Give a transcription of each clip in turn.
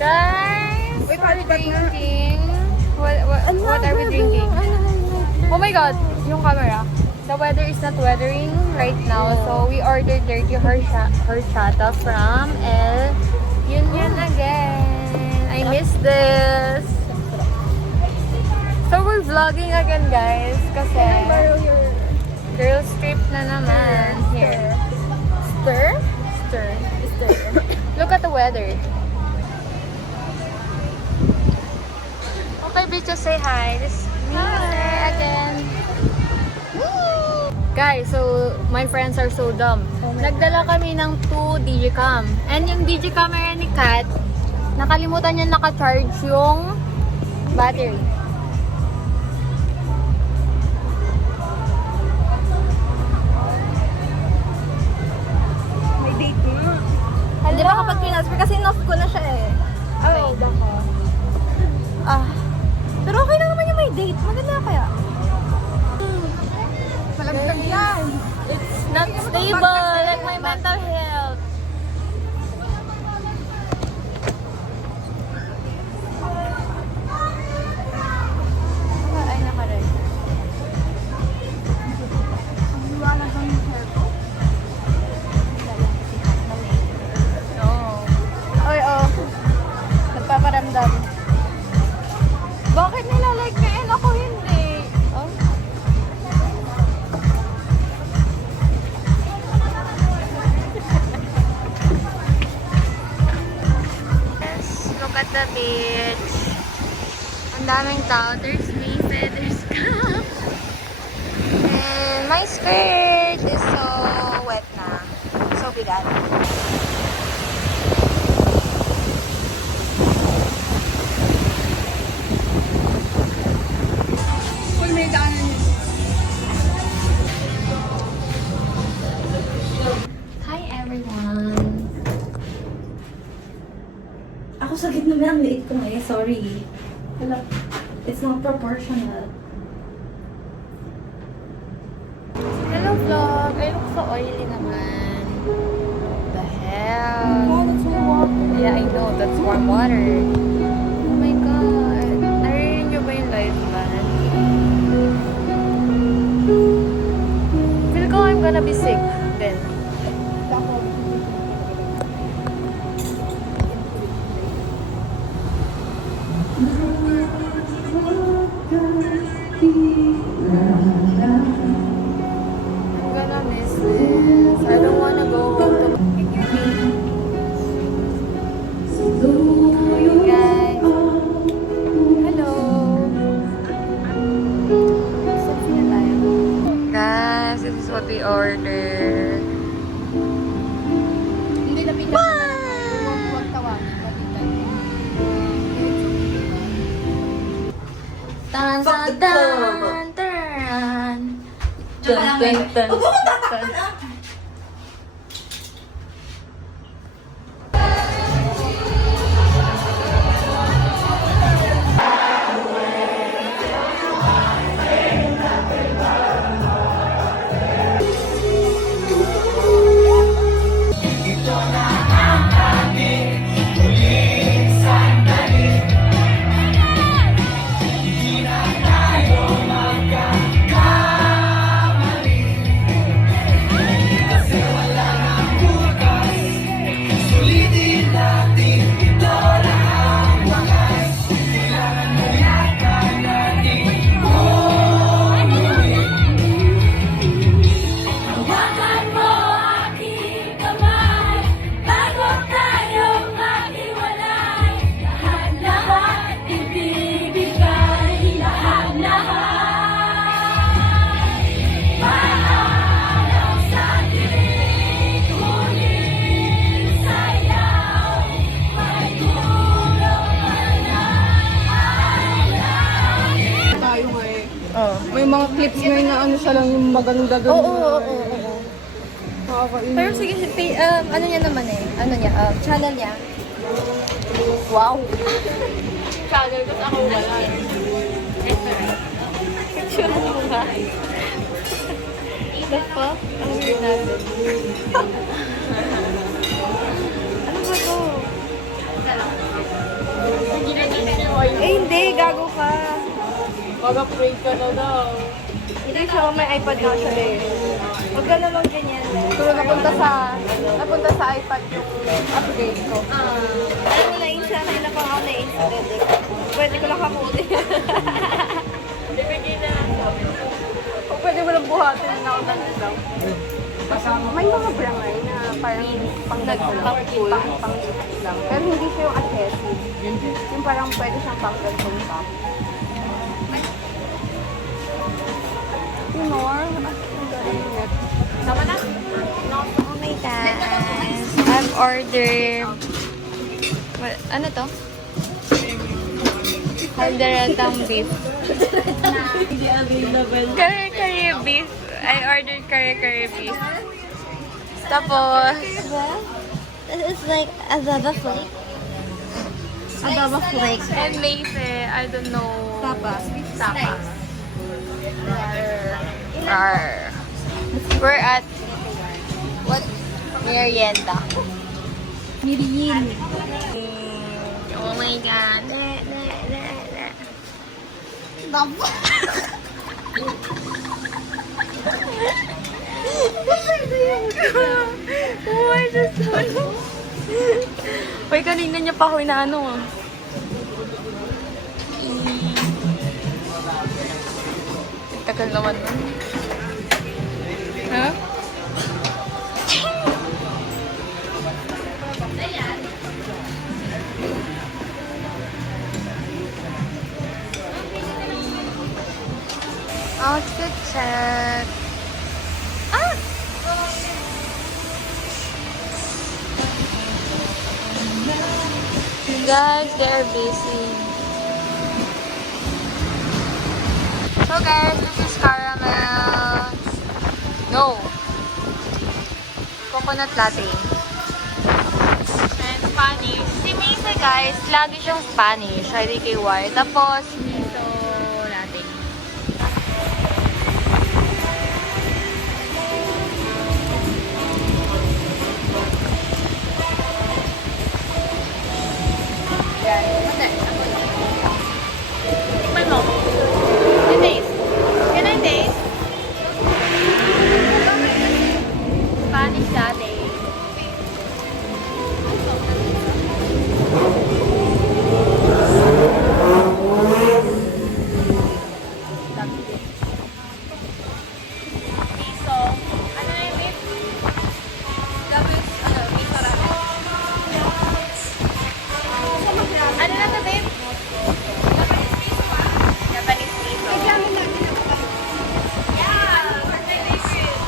Guys, Wait, we're ba't nga? drinking. What are we drinking? Oh my god, yung camera. The weather is not weathering right now, so we ordered dirty horchata from El Union again. I miss this. So we're vlogging again, guys, kasi girls trip na naman. Here. Stir? Stir. Stir. Look at the weather. Okay, bitch, just say hi. This is me again. Woo! Guys, so my friends are so dumb. Nagdala kami ng 2 Digicam. And yung Digicam ni Kat, nakalimutan niya naka-charge yung battery. May date nga. Hindi ba kapag pinasper? Kasi in-off ko na siya eh. Oh, baka. Pero okay na naman yung may date. Maganda kaya. Malagdag yan. It's not stable, like my mental health. Ay, naka-red. Ang liwanag ng hair ko. No. Oy, oh. Nagpaparamdam. Bakit nila like na and ako hindi? Oh. Yes, look at the beach. Ang daming tao. There's me, there's Cap. And my skirt is so wet na. So bigat. Kung may daanan yun. Hi everyone! Ako sa gitna may ang liit ko ngayon. Sorry. Wala. It's not proportional. Hello vlog! I look so oily naman. What the hell? That's my water. Yeah, I know. That's warm water. Oh my god. Narinig niyo ba yung live ban? Feel ko I'm gonna be sick then. I'm gonna miss this. I don't wanna go home to guys. Hello. Sophia live. Guys, this is what we ordered. Hindi na pinag- Huwag tawagin. Tan tan tan tan. Tan tan tan. May mga clips ngayon na ano siya lang yung maganda doon. Oo. Nakakainis. Pero sige, ano niya naman eh. Ano niya, channel niya. Wow. Channel, tapos ako wala. Picture mo ba? The fuck? Ang weird natin. Ano ba to? Mag-upgrade ka na daw. Hindi siya, may iPad na siya eh. Huwag ka naman ganyan. Pero napunta sa iPad yung upgrade ko. Alam mo, na-insta na ilang pang ako na-insta. Pwede ko lang kamuti. Bibigyan na lang kami. Kung pwede mo lang buhatin na ako ng ilaw. May mga brangay na parang pang-ganto lang. Pang-cool. Pang-lips lang. Pero hindi siya yung adhesive. Yung parang pwede siyang pang-gantong pa. You more? Sama na? Oh my gosh. I've ordered... Ano to? Halderatang beef. Hindi available. Kare-kare beef. I ordered kare-kare beef. Tapos, This is like adobo flake. Adobo flake. and maybe, I don't know. Tapas. Tapas. Rar. We're at what? Merienda. Miriyin. Oh my god. Oh, I just Uy, kanina niya pa ako inaano ah. Tagal naman nun. Ha? Outfit check. Ah! Guys, they're busy. So guys, this is caramel. No. Coconut latte. And Spanish. Si Misa guys, lagi siyang Spanish. IDKY. Tapos, miso latte. Yan. Tikman mo. Can I taste? Can I taste? Spanish latte. Miso. Ano na yung beef? Miso ramen. Ano na to, babe? Japanese miso. Yeah, that's my favorite.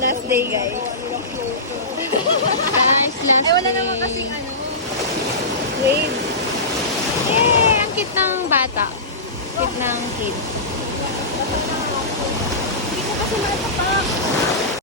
Last day, guys. Guys, last Ay, wala naman kasing ano. wave. Yay! Ang cute ng bata. Cute ng kid. Hindi ko kasi matapak.